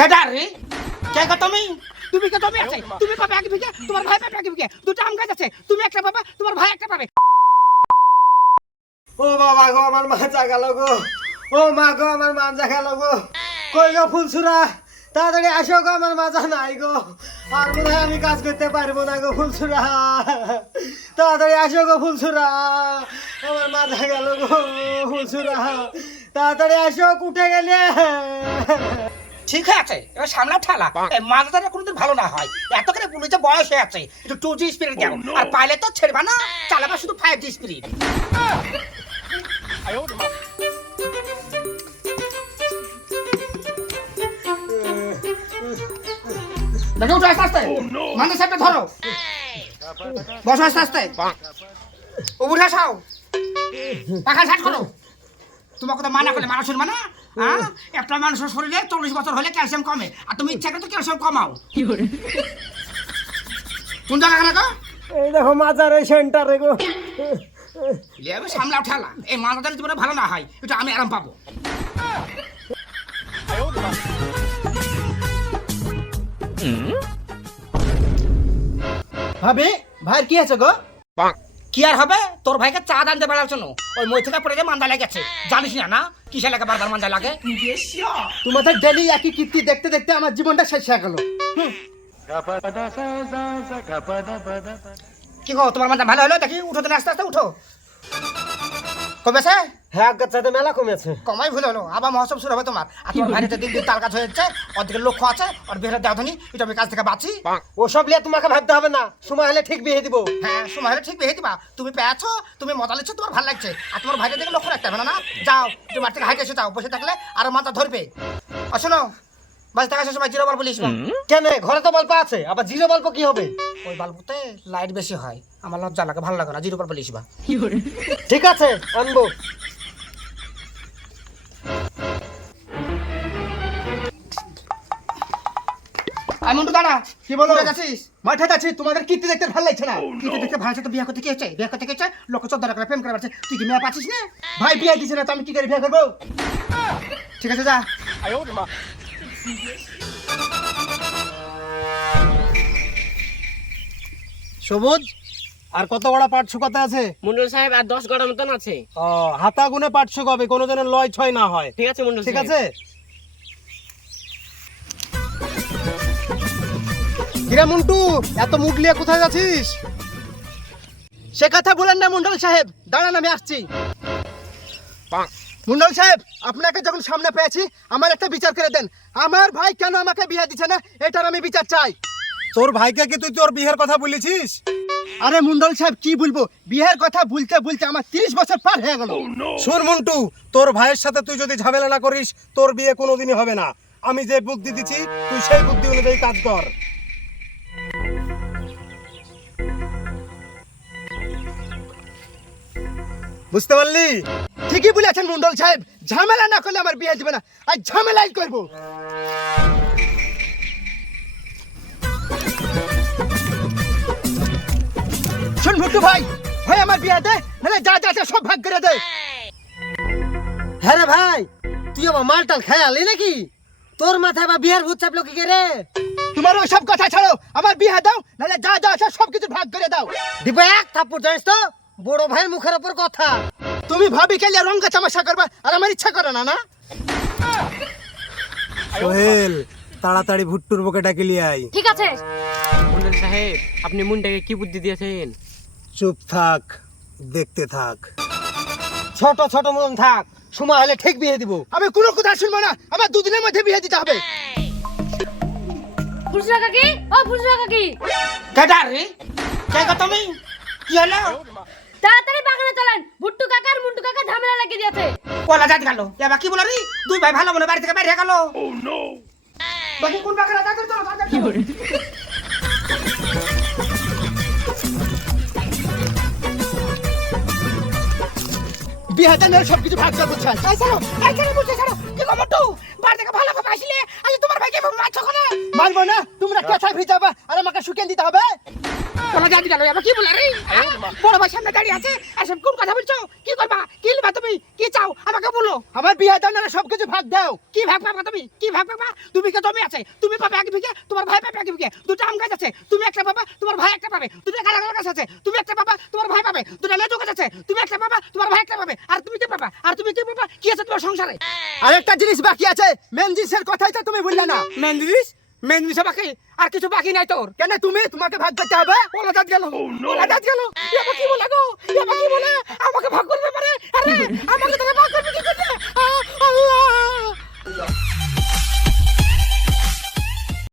কেডা রে কে গো তুমি? তুমি কে তুমি আছে? তুমি পাবে আগে ভিগে তোমার ভাই পাবে আগে ভিগে দুটো আম গাছ আছে, তুমি একটা পাবে, তোমার ভাই একটা পাবে। ও বাবা গো, আমার মাজা গেল গো। ও মা গো, আমার মাজা গেল গো। কই গো ফুলসুরা? তাড়াতাড়ি আসো গো, আমার মাজা নাই গো। আর মনে আমি কাজ করতে পারব না গো ফুলসুরা। তাড়াতাড়ি আসো গো ফুলসুরা। আমার মাজা গেল গো ফুলসুরা। তাড়াতাড়ি আসো, কুটে গেলে। ঠিক আছে এবার সামলাও ঠালা। মাঝাদারে কোনোদিন ভালো না হয়। এত করে পুলিশে বয়স হয়ে আছে একটু টু জি স্পিরিট গেল আর পাইলে তো ছেড়বা না চালাবা শুধু ফাইভ জি স্পিরিট দেখো উঠো আস্তে আস্তে। মানে সাহেবটা ধরো। বসো আস্তে আস্তে। আসাও পাখা ষাট করো। তোমাকে তো মানা করলে মানা শুনবে না? হ্যাঁ? একটা মানুষের শরীরে চল্লিশ বছর হলে ক্যালসিয়াম কমে। আর তুমি ইচ্ছা করে তো ক্যালসিয়াম কমাও। কোন জায়গা গো? এই দেখো মাজার ওই সেন্টারে গো। লেবে সামলাও ঠেলা। এই মাথাটা জীবনে ভালো না হয় এটা আমি আরাম পাবো। ভাবি ভাই কি আছে গো? কি আর হবে? তোর ভাইকে চা দানতে বেড়ার জন্য। ওই মই থেকে পড়ে যে মান্দা লেগেছে। জানিস না না? কিসে লাগে বারবার মান্দা লাগে? তোমাদের ডেলি একই কীর্তি দেখতে দেখতে আমার জীবনটা শেষ হয়ে গেল। কি গো তোমার মান্দা ভালো হলো? দেখি উঠো দিন আস্তে আস্তে উঠো। কমেছে? হ্যাঁ আগের চাইতে মেলা কমেছে। কমাই ভুল হলো। আবার মহোৎসব শুরু হবে তোমার। আর তোমার ভাইতে দিন দিন কাজ হয়েছে ওদিকে লক্ষ্য আছে ওর বিয়ের দেওয়া এটা আমি কাজ থেকে বাঁচি। ওসব নিয়ে তোমাকে ভাবতে হবে না। সময় হলে ঠিক বিয়ে দিব। হ্যাঁ সময় হলে ঠিক বিয়ে দিবা। তুমি পেয়েছ তুমি মজা লিচ্ছ তোমার ভালো লাগছে। আর তোমার ভাইটা দিকে লক্ষ্য রাখতে হবে না যাও তুমি মাঠ থেকে হাইটে এসে যাও বসে থাকলে আরও মাথা ধরবে। আর শোনো বাজে থাকা সময় জিরো বাল্ব লিস কেন? ঘরে তো গল্প আছে। আবার জিরো গল্প কি হবে? ওই বাল্বতে লাইট বেশি হয়। আমার লজ্জা লাগে ভালো লাগে না। জিরো বাল্ব লিসবা ঠিক আছে আনব। আমি মন্টু দাঁড়া। কি বলো? মাঠে যাচ্ছি। তোমাদের কীর্তি দেখতে ভালো লাগছে না। কিন্তু দেখতে ভালো তো বিয়ে করতে কি হচ্ছে বিয়ে করতে কি হচ্ছে লোক চোদ্দ করে প্রেম করে পারছে তুই কি মেয়ে পাচ্ছিস না? ভাই বিয়ে দিছে না তো আমি কি করে বিয়ে করব? ঠিক আছে যা। সবুজ আর কত বড় পাট শুকাতে আছে? মন্ডল সাহেব আর দশ গড়ার মতন আছে। ও হাতা গুনে পাট শুকাবে কোনো যেন লয় ছয় না হয়। ঠিক আছে মন্ডল ঠিক আছে? কিরা মন্টু এত মুখ নিয়ে কোথায় যাচ্ছিস? সে কথা বলেন না মন্ডল সাহেব। দাঁড়ান আমি আসছি। মন্ডল সাহেব আপনাকে যখন সামনে পেয়েছি আমার একটা বিচার করে দেন। আমার ভাই কেন আমাকে বিয়ে দিচ্ছে না এটার আমি বিচার চাই। তোর ভাইকে কি তুই তোর বিয়ের কথা বলেছিস? আরে মুন্ডল সাহেব কি বলব? বিয়ের কথা বলতে বলতে আমার তিরিশ বছর পার হয়ে গেল। সুর মন্টু তোর ভাইয়ের সাথে তুই যদি ঝামেলা না করিস তোর বিয়ে কোনোদিনই হবে না। আমি যে বুদ্ধি দিচ্ছি তুই সেই বুদ্ধি অনুযায়ী কাজ কর। বুঝতে পারলি? ঠিকই বলেছেন মন্ডল সাহেব ঝামেলা না করলে আমার বিয়ে দিবে না আর ঝামেলাই করব। শোন ভুট্টু ভাই ভাই আমার বিয়ে দে নাহলে যা যা আছে সব ভাগ করে দে। হ্যাঁ রে ভাই তুই আমার মালটাল খেয়ালি নাকি? তোর মাথায় বা বিহার ভূত চাপলো কি রে তোমার ওই সব কথা ছাড়ো আমার বিয়ে দাও নাহলে যা যা আছে সব কিছু ভাগ করে দাও। দিব এক থাপ্পড় জানিস তো? বড় ভাইয়ের মুখের উপর কথা। তুমি ভাবি খেলে রঙ্গা তামাশা করবা আর আমার ইচ্ছা করে না না? সোহেল তাড়াতাড়ি ভুট্টুর বুকে ডাকি লিয়ে আই ঠিক আছে। মন্ডল সাহেব আপনি মুন্ডাকে কি বুদ্ধি দিয়েছেন? চুপ থাক দেখতে থাক। ছোট ছোট মতন থাক সময় হলে ঠিক বিয়ে দিব। আমি কোনো কথা শুনব না আমার দুদিনের মধ্যে বিয়ে দিতে হবে। ফুলসুরা কাকি? ও ফুলসুরা কাকি। কেডা রে কে গো তুমি? কি হলো? তাড়াতাড়ি বাগানে চলেন। ভুট্টু কাকা আর মুন্টু কাকা ঝামেলা লাগিয়ে দিয়েছে। কলা যাত গেল এবার কি দুই ভাই ভালো মনে বাড়ি থেকে বাইরে গেল। বাকি কোন চলো। বিয়ে দেন সব কিছু ভাগ করব ছাড় এই ছাড়ো, এই ছাড়ো, বুঝতে ছাড়ো। কি গো থেকে ভালো ভাবে আসলে, আজ তোমার ভাইকে মারছো কেন? মারবো না তোমরা ভিজাবা আর আমাকে শুকিয়ে দিতে হবে। কলা যাত গেল, এবার কি বলে রে? বড় ভাই সামনে দাঁড়িয়ে আছে, আর সব কোন কথা বলছো? কি করবা? কি লিবা তুমি? কি চাও? আমাকে বলো। আমার বিয়ে দাও না সবকিছু ভাগ দাও। কি ভাগ পাবা তুমি? কি ভাগ পাবা? তুমি কে জমি আছে? তুমি পাবে এক বিঘে তোমার ভাই পাবে এক বিঘে। দুটো আম গাছ আছে তুমি একটা পাবা তোমার ভাই একটা পাবে। দুটো গালাগালা গাছ আছে তুমি একটা পাবা তোমার ভাই পাবে। দুটো লেচু গাছ আছে তুমি একটা পাবা তোমার ভাই একটা পাবে। আর তুমি কি পাবা? আর তুমি কি পাবা? কি আছে তোমার সংসারে? আরেকটা জিনিস বাকি আছে মেন জিনিসের কথাই তো তুমি বললে না। মেন জিনিস মেন জিনিস বাকি আর কিছু বাকি নাই তোর। কেন তুমি? তোমাকে ভাগ করতে হবে? ওলা দাঁত গেল। ওলা দাঁত গেল। কি বলে গো? কি বলে? আমাকে ভাগ করবে পারে? আরে আমাকে